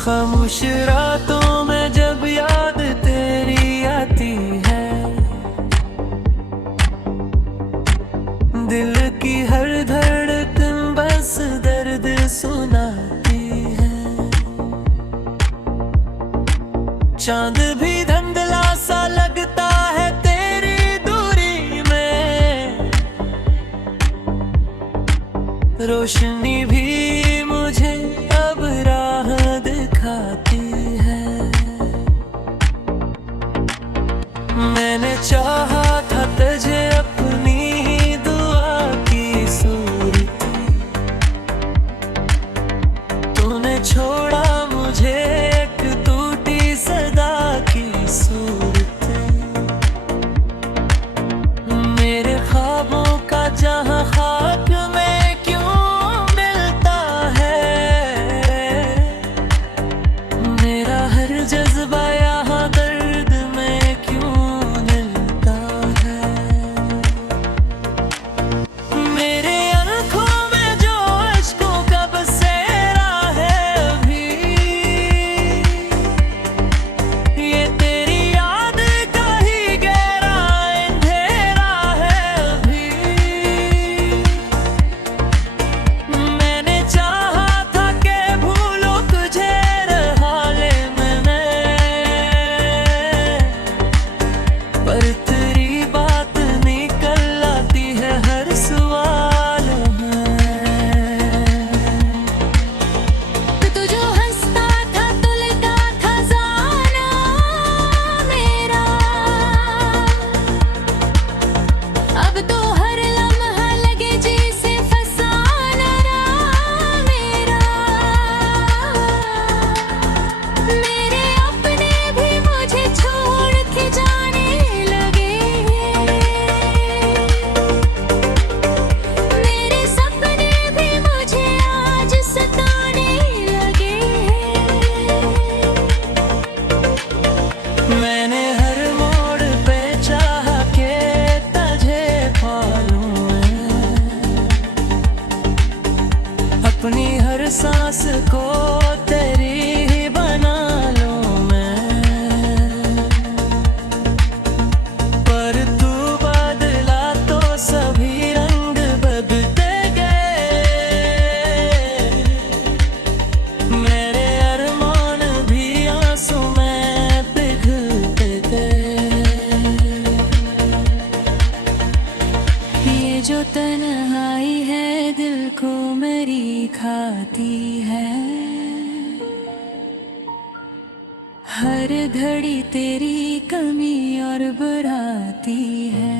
खामोश रातों में जब याद तेरी आती है, दिल की हर धड़कन बस दर्द सुनाती है। चांद भी धुंधला सा लगता है तेरी दूरी में, रोशनी भी मुझे अब राह दिखाती है। मैंने चाहा था तुझे अपनी ही दुआ की सूरत, तूने छोड़ा मुझे एक टूटी सदा की सूरत। मेरे ख्वाबों का जहां खाक में क्यों मिलता है, मेरा हर जज्बा यहाँ दर्द में क्यों मिलता है। मेरे आँखों में जो अश्कों का बसेरा है अभी, ये तेरी याद का ही गहरा अंधेरा है अभी। मैंने चाहा था कि भूलो तुझे हाले में मैं, पर तेरी बात निकल आती है हर सवाल में। तू जो हंसता था तुलता खजाना मेरा, अब तो हर लम्हा लगे जैसे फसाना मेरा। मेरे अपने भी मुझे छोड़ के जाने लगे, मेरे सपने भी मुझे आज सताने लगे। मैंने हर मोड़ पे चाहा के तुझे पालूं मैं, अपनी हर सांस को तेरी ही बना लूं मैं। पर तू बदला तो सभी रंग बदलते गए, मेरे अरमान भी आंसू में पिघलते गए। ये जो तन्हाई है दिल को मेरी खाती है, हर घड़ी तेरी कमी और बढ़ाती है।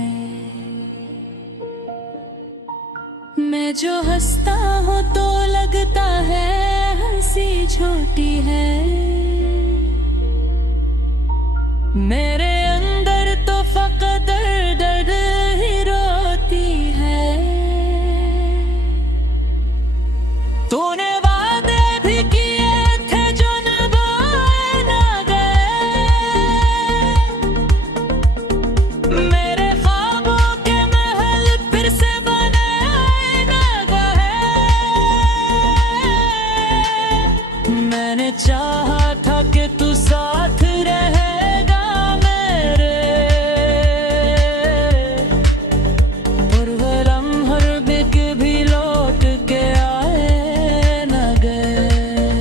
मैं जो हंसता हूँ तो लगता है हंसी छोटी है, मेरे अंदर तो फकत दर्द ही रोती है। तूने वादे भी किए थे जो निभाए ना गए, मेरे ख्वाबों के महल फिर से बनाए ना गए। मैंने चाहा था कि तू साथ रहेगा मेरे, और वो लम्हे भी लौट के आए न गए।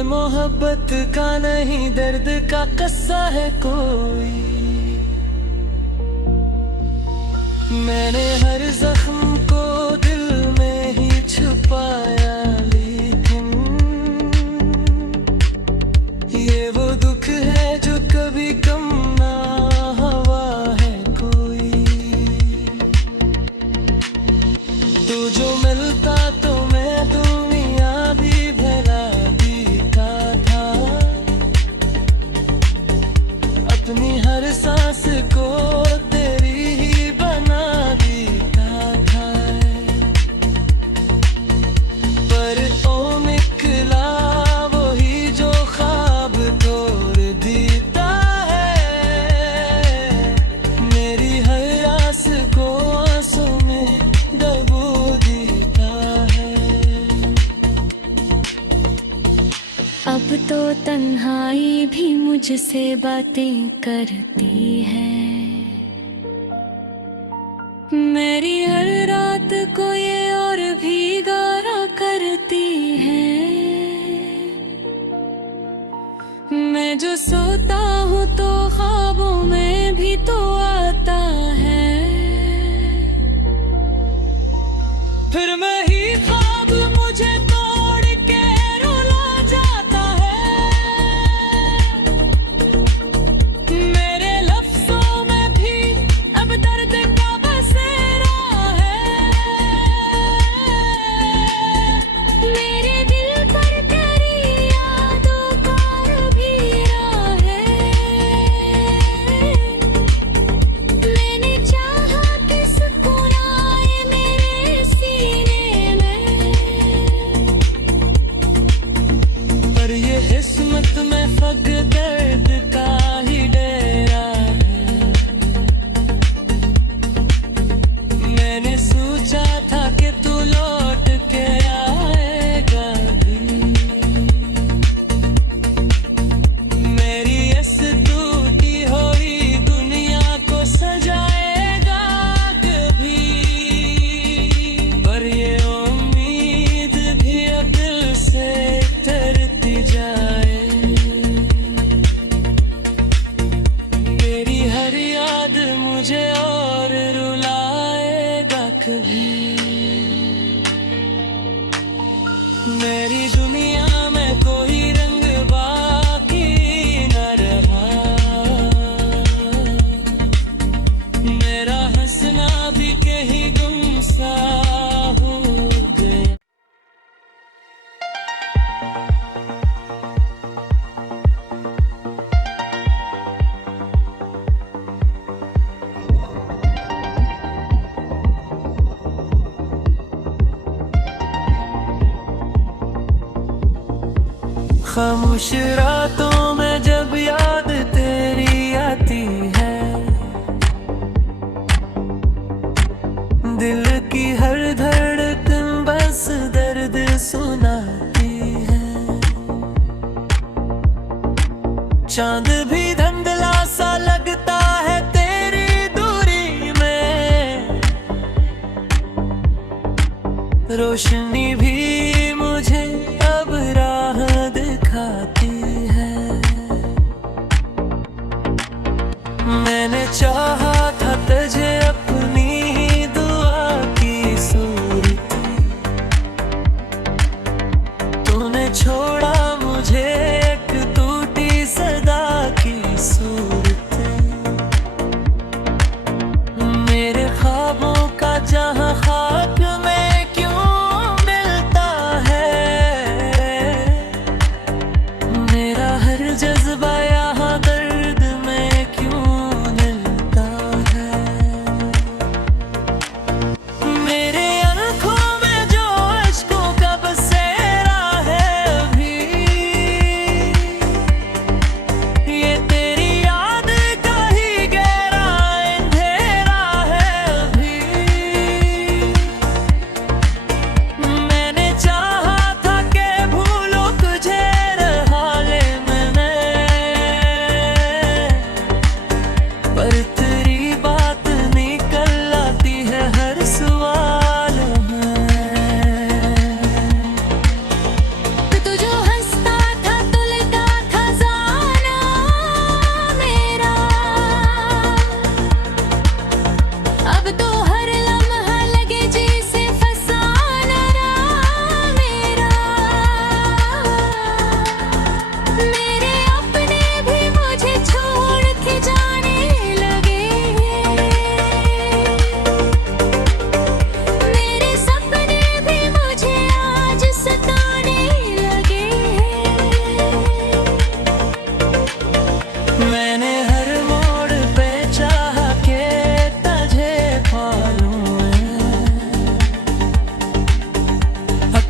ये मोहब्बत का नहीं दर्द का किस्सा है कोई। मैंने हर जख्म को दिल में ही छुपाया, लेकिन ये वो दुख है जो कभी कम ना हुआ है कोई। तो जो मिलता तो मैं दुनिया भी भला देता था, अपनी हर सांस को तेरी ही बना देता था। पर ओ निकला वही जो ख्वाब तोड़ देता है, मेरी हर आस को आंसू में डुबो देता है। अब तो तन्हाई भी मुझसे बातें करती है, मेरी हर रात को ये और भी गारा करती है। मैं जो सोता हूँ तो ख्वाबों में भी तो आता है, फिर मैं ही ख्वाब मुझे तोड़ के रुला जाता है। मेरे लफ्जों में भी अब दर्द का बसेरा है। मेरे दिल पर तेरी यादों का रबीरा है। मैंने चाहा कि सुकून आए मेरे सीने में, पर ये किस्मत में फक दर्द का ही डेरा है। मैंने सोचा था कि तू लौट के आएगा भी, मेरी इस टूटी हुई दुनिया को सजाएगा कभी। पर ये उम्मीद भी अब दिल से तरती जाए, तेरी हर याद मुझे और रुलाएगा कभी। मेरी दुनिया में कोई रंग बाकी न रहा, मेरा हंसना भी कहीं गुमसा हो गया। खामोश रातों में जब याद तेरी आती है, दिल की हर धड़कन बस दर्द सुनाती है। चांद भी धुंधला सा लगता है तेरी दूरी में, रोशनी भी मुझे अब राह दिखाती है। मैंने चाहा था तुझे अपनी ही दुआ की सूरत, तूने छोड़ा मुझे एक टूटी सदा की सूरत। मेरे ख्वाबों का जहां खाक में क्यों मिलता है, मेरा हर जज्बा यहाँ दर्द में क्यों मिलता है। मेरे आँखों में जो अश्कों का बसेरा है अभी,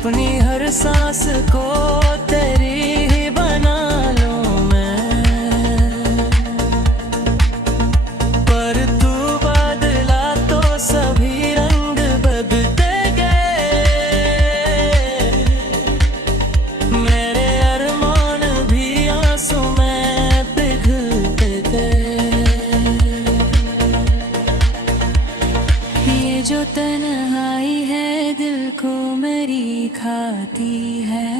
अपनी हर सांस को तेरी ही बना लूं मैं, पर तू बदला तो सभी रंग बदलते गए। मेरे अरमान भी आंसू में पिघलते गए। ये जो तन्हाई है दिल को मेरी खाती है,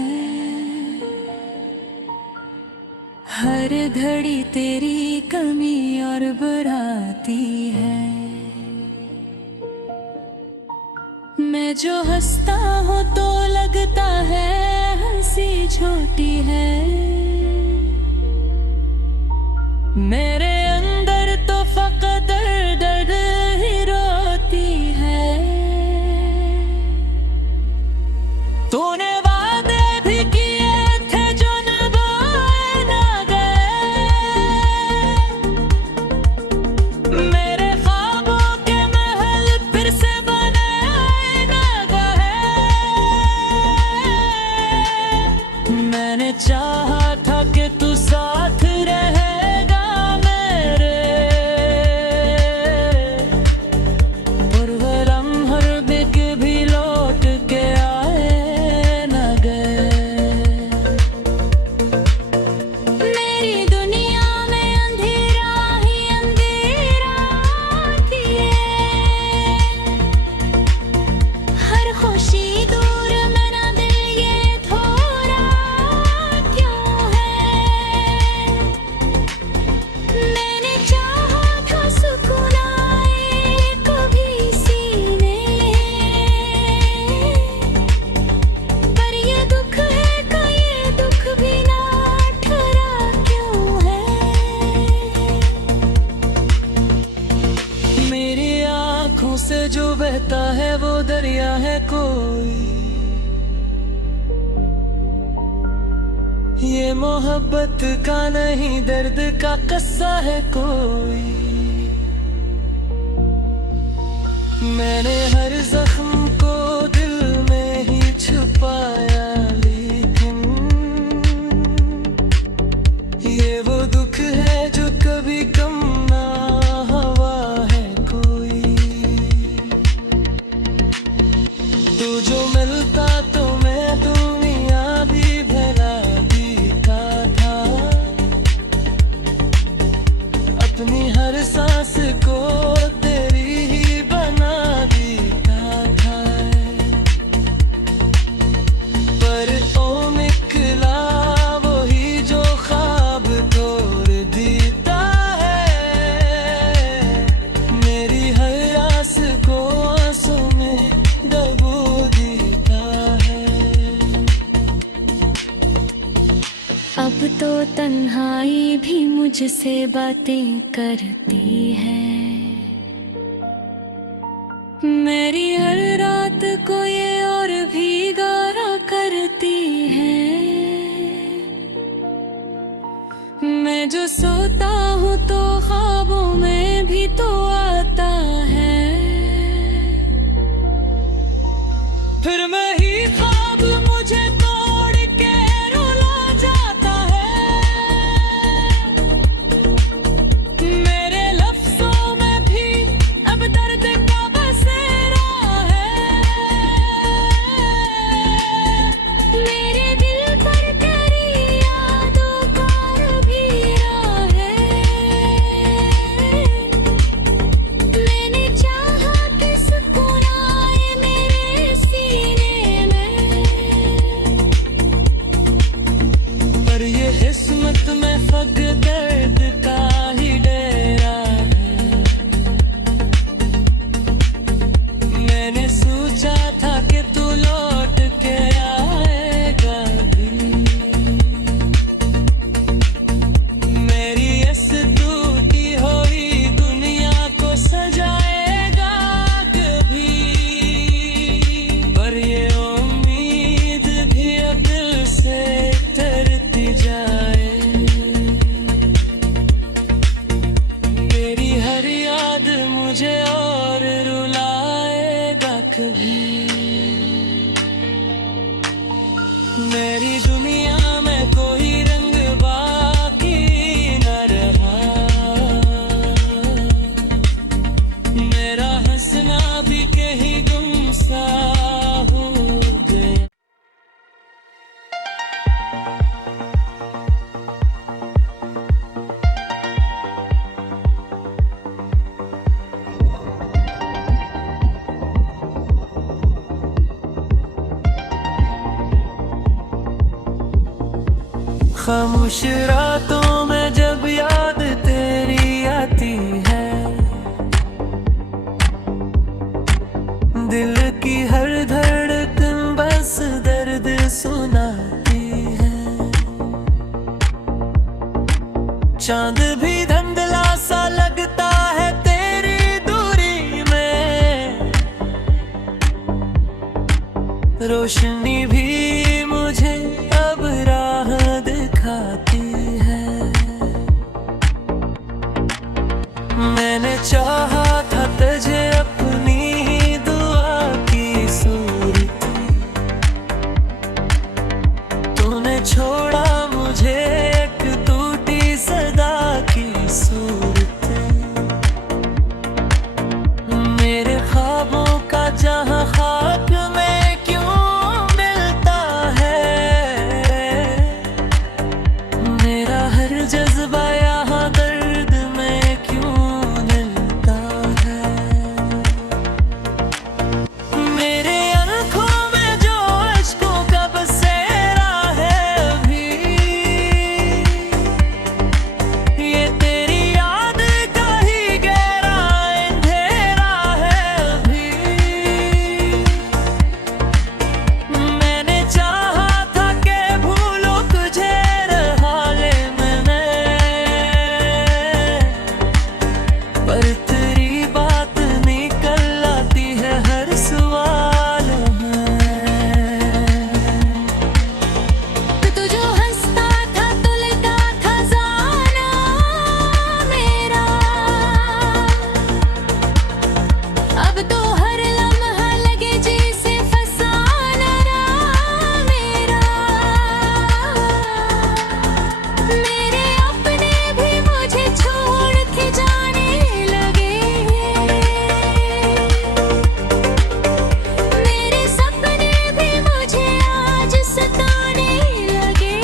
हर घड़ी तेरी कमी और बढ़ाती है। मैं जो हंसता हूँ तो लगता है हंसी छोटी है, मेरे अंदर तो फकत दर्द ही रोती है। तूने वादे भी किए थे जो निभाए ना गए, मेरे ख्वाबों के महल फिर से बनाए ना गए। मैंने चाहा था कि तू साथ रहेगा मेरे, पर वो लम्हर बिक भी लौट के आए ना गए। मेरी दुनिया में अंधेरा ही अंधेरा किए, हर खुशी दूर मेरा दिल ये थोड़ा क्यों है। मैंने चाहा था सुकून आए कभी सीने, पर ये दुख है का ये दुख भी ना ठहरा क्यों है। मेरी आँखों से जो बहता है वो दरिया है कोई, ये मोहब्बत का नहीं दर्द का किस्सा है कोई। मैंने हर जख्म को दिल में ही छुपाया, लेकिन ये वो दुख है जो कभी कम ना हुआ है कोई। तू जो मिलता तो मैं दुनिया भी भला जीता था, अपनी हर सांस को तेरी ही बना देता था। पर ओ निकला वही जो ख्वाब तोड़ देता है, मेरी हर आस को आंसू में डुबो देता है। अब तो तन्हाई भी मुझसे बातें करती है, मेरी हर रात को ये और भी गारा करती है। मैं जो सोता हूँ तो ख्वाबों में भी तो आता है, फिर मैं ही ख्वाब मुझे तोड़ के रुला जाता है। मेरे लफ्जों मेरी दुनिया में कोई रंग बाकी न रहा, मेरा हंसना भी कहीं गुमसा हो गया। खामोश रातों में जब याद तेरी आती है, दिल की हर धड़कन बस दर्द सुनाती है। चांद भी धुंधला सा लगता है तेरी दूरी में, रोशनी भी मुझे अब राह दिखाती है। मैंने चाहा था तुझे अपनी ही दुआ की सूरत, तूने छोड़ा मुझे एक टूटी सदा की सूरत। मेरे ख्वाबों का जहां खाक में क्यों मिलता है, मेरा हर जज्बा यहाँ दर्द में क्यों मिलता है। मेरे आँखों में जो अश्कों का बसेरा है अभी, ये तेरी याद का ही गहरा अंधेरा है अभी। मैंने चाहा था कि भूलो तुझे हाले में मैं, पर तेरी बात निकल आती है हर सवाल में। तू जो हंसता था तुलता खजाना मेरा, अब तो हर लम्हा लगे जैसे फसाना मेरा। मेरे अपने भी मुझे छोड़ के जाने लगे, मेरे सपने भी मुझे आज सताने लगे।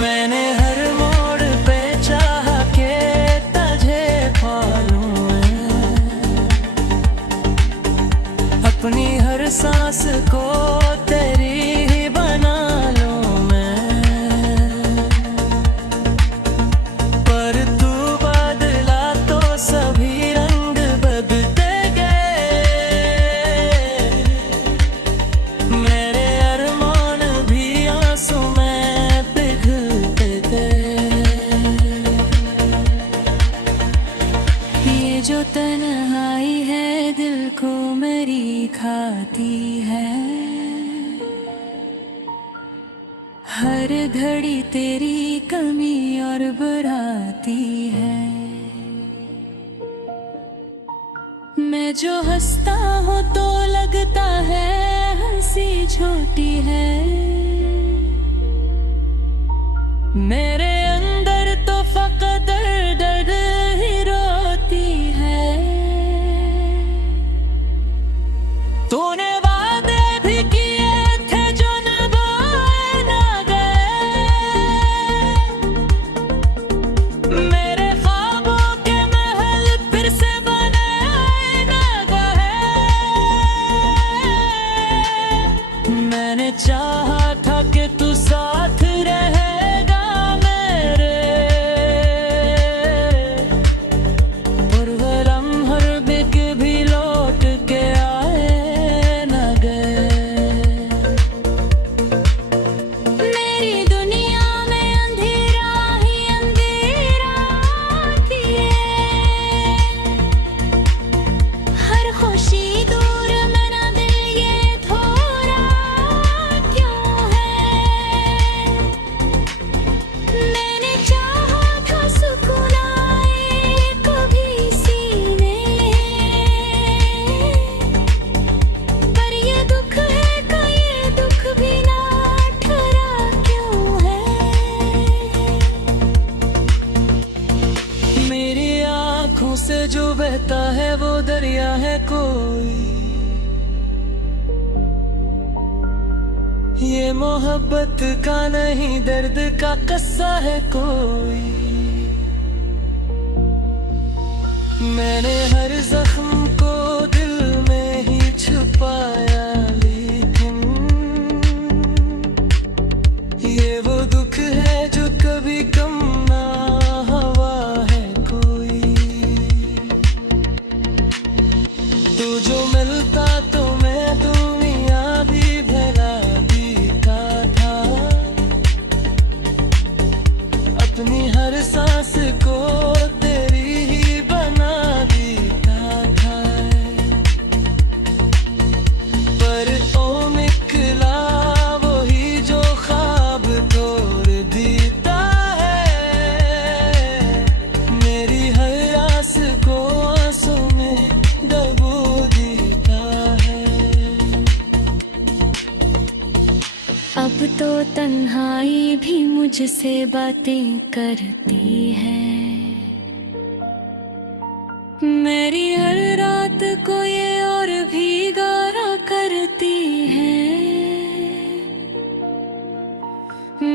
मैंने हर मोड़ पे चाहा के तुझे पालूं मैं, अपनी हर सांस को तेरी ही बना लूं मैं, पर तू बदला तो सभी रंग बदलते गए। मेरे अरमान भी आंसू में पिघलते गए। ये जो तन्हाई है दिल को मेरी खाती है, हर घड़ी तेरी कमी और बढ़ाती है। मैं जो हंसता हूँ तो लगता है हंसी छोटी है, मेरे अंदर तो फकत दर्द ही रोती है। तूने वादे भी किए थे जो निभाए ना गए, मेरे ख्वाबों के महल फिर से बनाए ना गए। मैंने चाहा था कि तू साथ रहेगा मेरे, और वो लम्हे भी लौट के आए न गए। ये मोहब्बत का नहीं दर्द का किस्सा है कोई। मैंने हर जख्म को दिल में ही छुपाया, लेकिन ये वो दुख है जो कभी कम ना हुआ है कोई। तू जो मिलता तो मैं दुनिया भी भला देता था, अपनी हर सांस को तेरी ही बना देता था। पर ओ निकला वही जो ख्वाब तोड़ देता है, मेरी हर आस को आंसू में डुबो देता है। अब तो तन्हाई भी मुझसे बातें करती है, मेरी हर रात को ये और भी गारा करती है।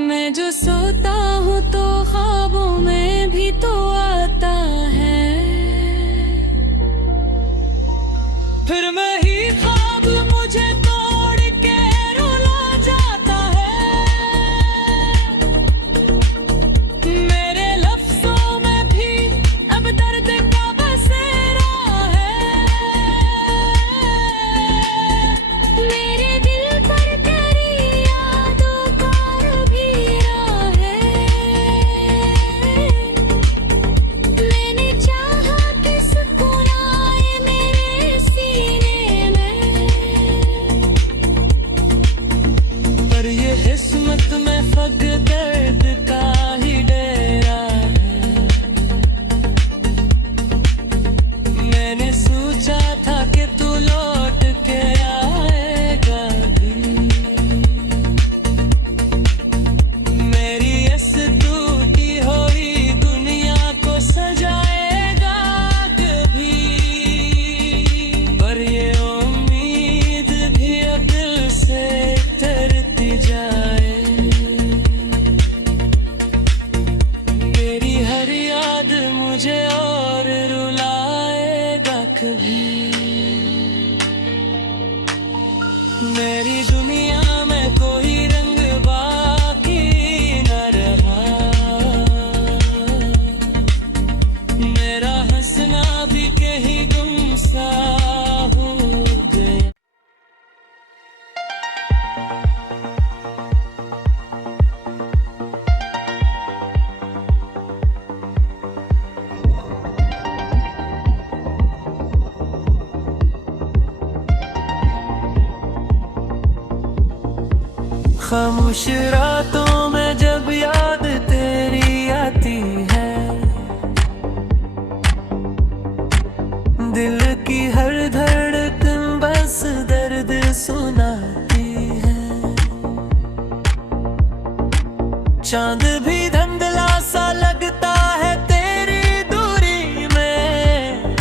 मैं जो सोता हूँ तो ख्वाबों में भी तो आता है, फिर मैं ही ख्वाब मुझे तोड़ के रुला जाता है। मेरे लफ्जों में भी अब दर्द का बसेरा है। मेरे दिल पर तेरी यादों का रबीरा है। मैंने चाहा कि सुकून आए मेरे सीने में, पर ये किस्मत में फक दर्द का ही डेरा है। मैंने सोचा था कि तू लौट के आएगा भी, मेरी इस टूटी हुई दुनिया को सजाएगा कभी। पर ये उम्मीद भी अब दिल से तरती जाए, मेरी हर याद मुझे और रुलाएगा कभी। मेरी दुनिया में कोई रंग बाकी न रहा, मेरा हंसना भी कहीं गुमसा हो गया। खामोश रातों में जब याद तेरी आती है, दिल की हर धड़कन बस दर्द सुनाती है। चांद भी धुंधला सा लगता है तेरी दूरी में,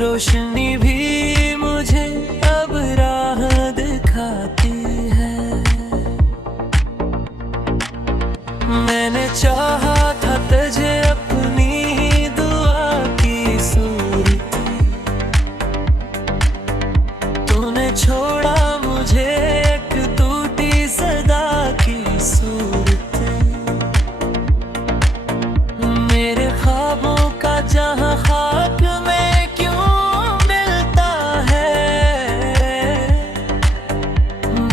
रोशनी भी मुझे अब राह दिखाती है। मैंने चाहा था तुझे अपनी ही दुआ की सूरत, तूने छोड़ा मुझे एक टूटी सदा की सूरत। मेरे ख्वाबों का जहां खाक में क्यों मिलता है,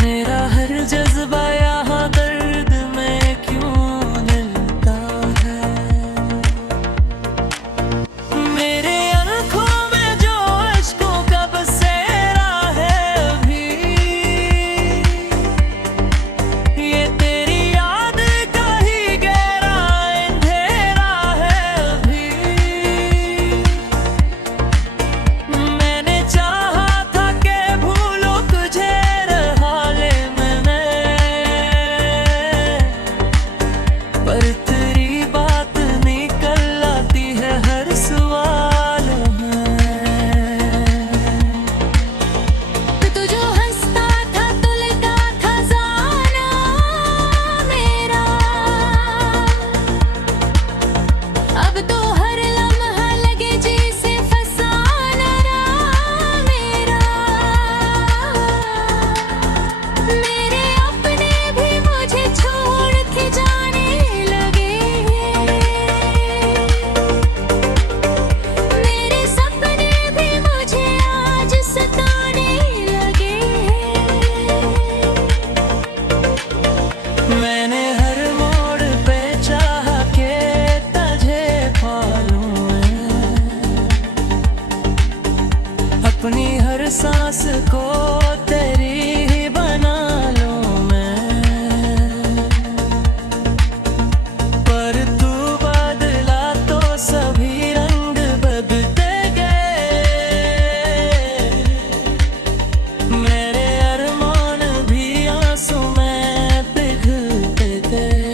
मेरा हर जज्बा यहाँ दर्द में क्यों मिलता है। मेरे आँखों में जो अश्कों का बसेरा है अभी, अपनी हर सांस को तेरी ही बना लूं मैं, पर तू बदला तो सभी रंग बदलते गए। मेरे अरमान भी आंसू में पिघलते गए।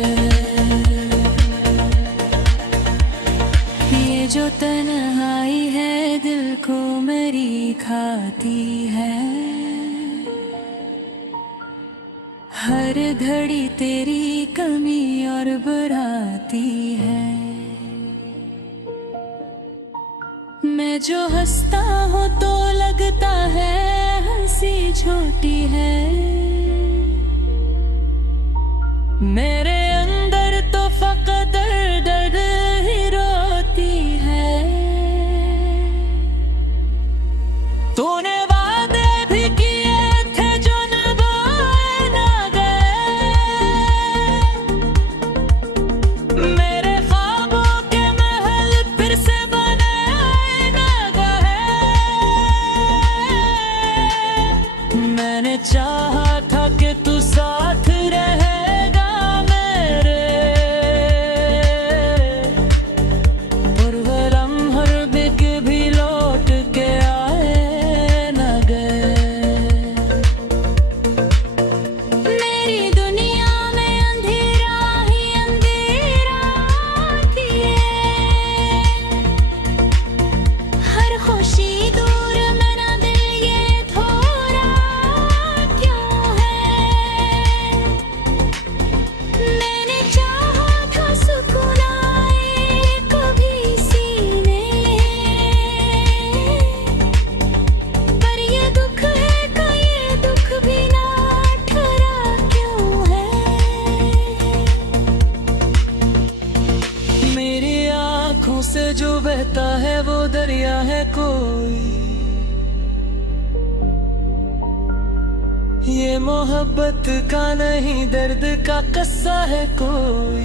ये जो तन्हाई है दिल को मेरी खाती है, हर घड़ी तेरी कमी और बढ़ाती है। मैं जो हंसता हूँ तो लगता है हंसी छोटी है, मेरे अंदर तो फकत दर्द ही रोती है। तूने वादे भी किए थे जो निभाए ना गए, मेरे ख्वाबों के महल फिर से बनाए ना गए। मैंने चाहा था कि तू साथ रहेगा मेरे, और वो लम्हे भी लौट के आए ना गए। मेरी दुनिया में अंधेरा ही अंधेरा किए, हर खुशी दूर मेरा दिल ये थोड़ा क्यों है। मैंने चाहा था सुकून आए कभी सीने, पर ये दुख है का ये दुख भी ना ठहरा क्यों है। मेरी आँखों से जो बहता है वो दरिया है कोई, ये मोहब्बत का नहीं दर्द का किस्सा है कोई।